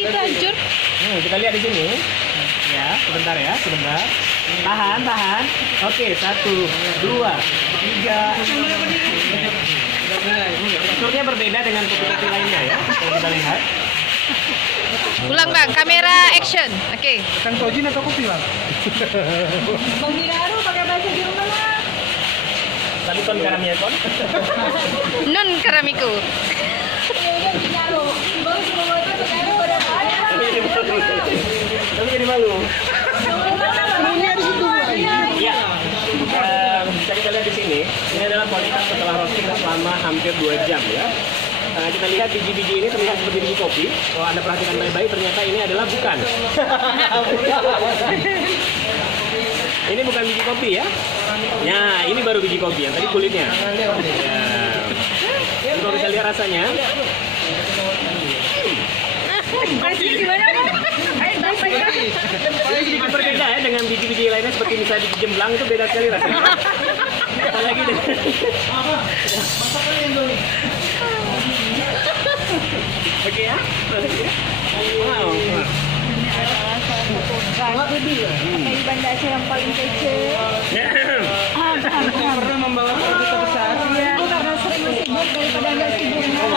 sih itu hancur. Kita lihat di sini. Ya, sebentar ya, sebentar. Tahan, tahan. Oke, 1, 2, 3. Teksturnya berbeda dengan kopi-kopi lainnya ya. Kalau kita lihat. Ulang bang, kamera action. Oke. Kan tojin atau kopi bang? Bang Dinaro pakai bahasa Jerman lah. Tapi kon garamnya kon. Non keramiku. Bang Dinaro. Bang semua itu sekarang udah ada. Tapi jadi malu. Bumbunya di situ. Iya. Bisa kita lihat di sini. Ini adalah kualitas setelah roasting selama hampir 2 jam ya. Kita lihat biji-biji ini terlihat seperti biji kopi. Kalau Anda perhatikan baik-baik, ternyata ini adalah bukan. Ini bukan biji kopi ya. Ya, ini baru biji kopi yang tadi kulitnya. Ya. Jadi kalau kita lihat rasanya, Masih gimana bang? ini sedikit berbeda ya dengan biji-biji lainnya seperti misalnya biji jemblang itu beda sekali rasanya. Apalagi dengan Oke ya. Wow. Kayu Banda Aceh yang paling